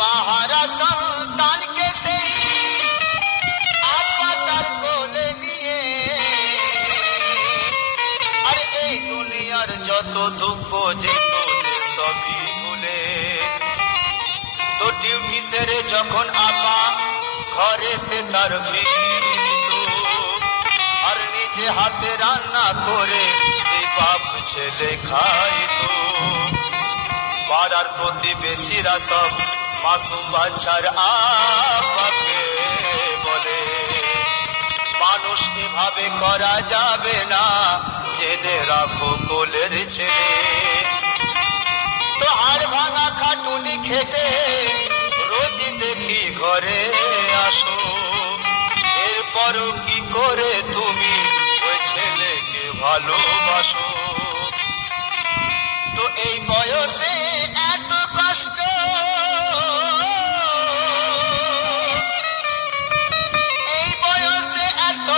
মাহারা সন্তানকে সেই আপা তার কোলে নিয়ে, আর এই দুনিয়ার যত দুঃখ যে তোদের সবই ভুলে। তো ডিউটি সেরে যখন আপা ঘরেতে তার ফিরত, আর নিজে হাতে রান্না করে এই বাপ ছেলে খাইতো। পাড়ার প্রতিবেশীরা সব মাসুম বাচ্চার আপাকে বলে, মানুষ এভাবে করা যাবে না, জেনে রাখো কোলের ছেলে। তো হাড় ভাঙা খাটুনি খেটে রোজই দেখি ঘরে আসো, এরপরও কি করে তুমি ওই ছেলেকে ভালোবাসো? তো এই বয়সে এত কষ্ট, এই বয়সে এত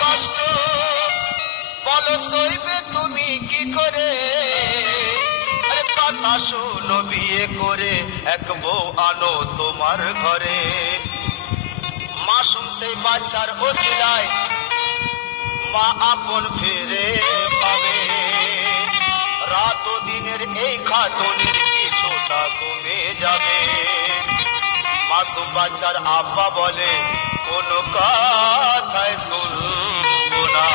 কষ্ট, বলো সইবে তুমি কি করে? আরে কথা শোনো, বিয়ে করে এক বউ আনো তোমার ঘরে। মাসুম সেই বাচ্চার ওসিলায় মা আপন ফিরে পাবে। রাত ও দিনের এই খাটুনির কিছুটা কমে যাবে। মাসুম বাচ্চার আব্বা বলে, কোনো কথায় শুনবো না,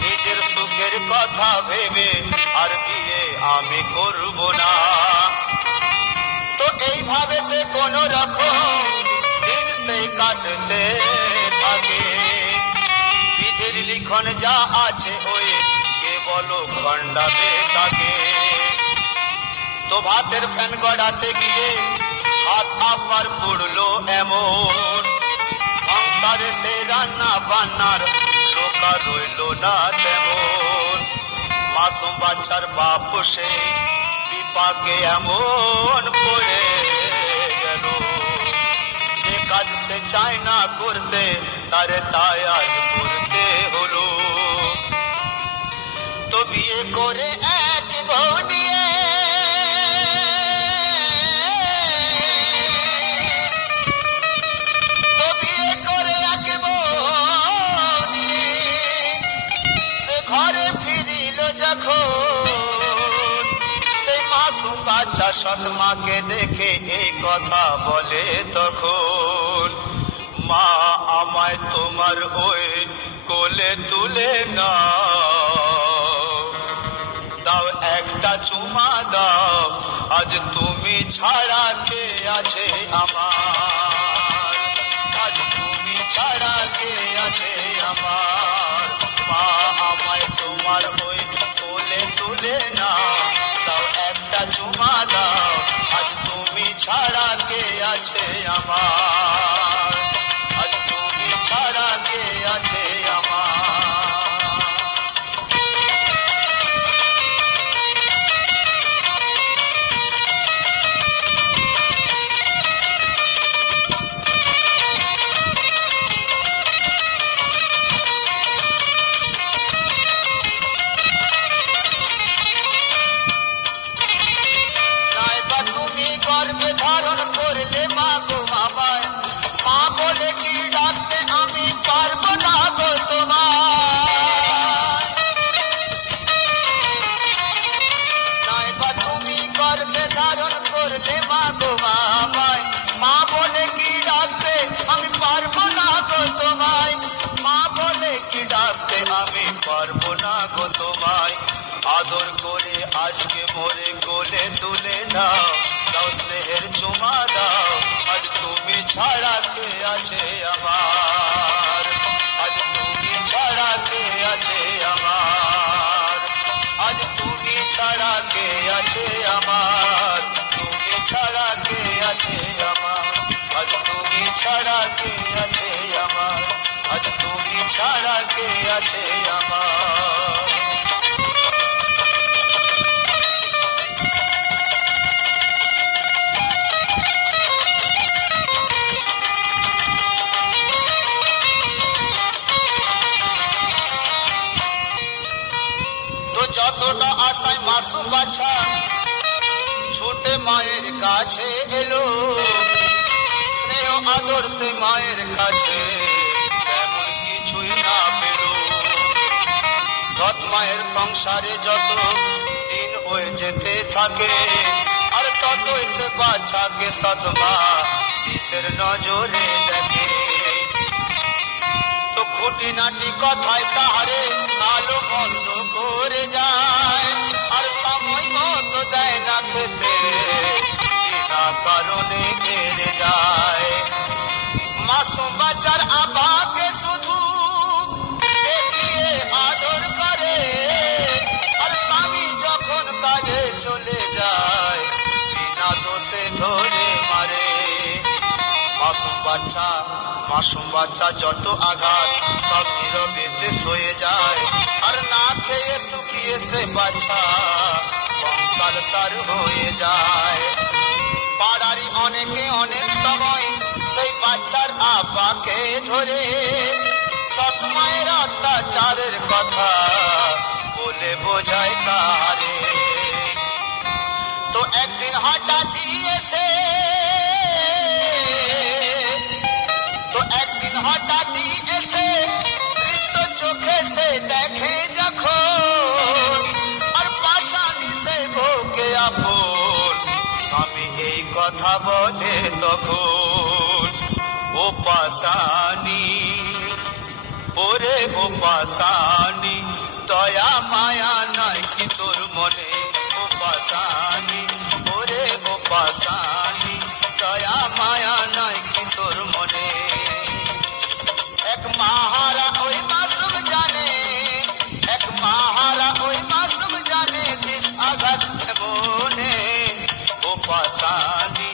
নিজের সুখের কথা ভেবে আর বিয়ে আমি করব না। তো এইভাবেতে কোনো রকম দিন সেই কাটতে থাকে। বিধির লিখন যা আছে ওই কে বলো খণ্ডাবে তাকে। তো ভাতের ফ্যান গড়াতে গিয়ে হাত আপার পুড়লো এমন, সংসারে সে রান্না বান্নার লোকা রইল না তেমন। মাসুম বাচ্চার বাপ সে বিপাকে এমন পড়ে গেল, যে কাজ সে চায় না করতে তারে তাই আজ করতে হলো। তো বিয়ে করে এক বউ নিয়ে, তো বিয়ে করে এক বউ নিয়ে সে ঘরে ফিরিল যখন, সেই মাসুম বাচ্চা সৎ মাকে দেখে এই কথা বলে তখন, মা আমায় তোমার ওই কোলে তুলে নাও, দাও একটা চুমা দাও, আজ তুমি ছাড়া কে আছে আমার, আজ তুমি ছাড়া কে আছে আমার। মা আমায় তোমার ওই কোলে তুলে নাও, দাও একটা চুমা দাও, আজ তুমি ছাড়া কে আছে আমার, আজ তুমি ছাড়া কে আছে আমার। নাইবা তুমি গর্ভে ধারণ করলে মা গো আমায়, মা বলে কি ডাকতে আমি পারবো না গো তোমায়। নাইবা তুমি গর্ভে ধারণ করলে মা গো আমায়, মা বলে কি ডাকতে আমি পারবো না গো তোমায়। মা বলে কি ডাকতে আমি পারবো না গো তোমায়। আদর করে আজকে মোরে কোলে তুলে দাও, দাও স্নেহের চুমা দাও, আজ তুমি ছাড়া কে আছে আমার, আজ তুমি ছাড়া কে আছে আমার, আজ তুমি ছাড়া কে আছে আমার, তুমি ছাড়া কে আছে আমার, আজ তুমি ছাড়া কে আছে আমার, আজ তুমি ছাড়া কে আছে আমার। যতটা আশায় মাসুম বাছা ছুটে মায়ের কাছে এলো, স্নেহ আদর সে মায়ের কাছে তেমন কিছুই না পেল। সৎ মায়ের সংসারে যত দিন হয়ে যেতে থাকে, আর ততই সে বাচ্চাকে সৎ মা বিষের নজরে দেখে। তো খুঁটিনাটি কথায় তাহারে আলো বন্ধ করে যায়, আর সময় মতো দেয় না খেতে, বিনা কারণে হেরে যায়। মাসুম বাচ্চার আবাকে শুধু দেখিয়ে আদর করে, আর স্বামী যখন কাজে চলে যায় বিনা দোষে ধরে মারে। মাসুম বাচ্চা যত আঘাত সব নীরবেতে সয়ে যায়, আর না খেয়ে শুকিয়ে সে বাচ্চা কঙ্কাল সার হয়ে যায়। পাড়ারই অনেকে অনেক সময় সেই বাচ্চার আব্বাকে ধরে সৎ মায়ের অত্যাচারের কথা বলে বোঝায় তারে। তো একদিন হঠাৎ দিয়েছে, হঠাৎই এসে দৃশ্য চোখে সে দেখে যখন, আর পাশানি সে বউকে আপন স্বামী এই কথা বলে তখন। ও পাশানি, ওরে ও পাশানি, দয়া মায়া নাই কি তোর মনে? ও পাশানি, ওরে ও পাশানি, দয়া মায়া নাই কি তোর মনে? এক মাহারা ওই মাসুম জানে, এক মাহারা ওই মাসুম জানে দিস আঘাত মনে। ও পাশানি,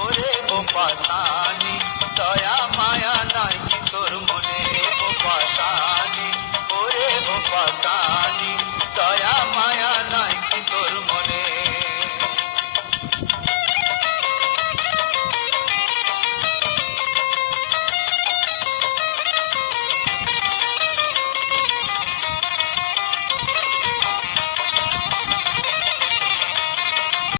ওরে ও পাশানি, দয়া মায়া নাই কি তোর মনে? ও পাশানি, ওরে ও পাশানি।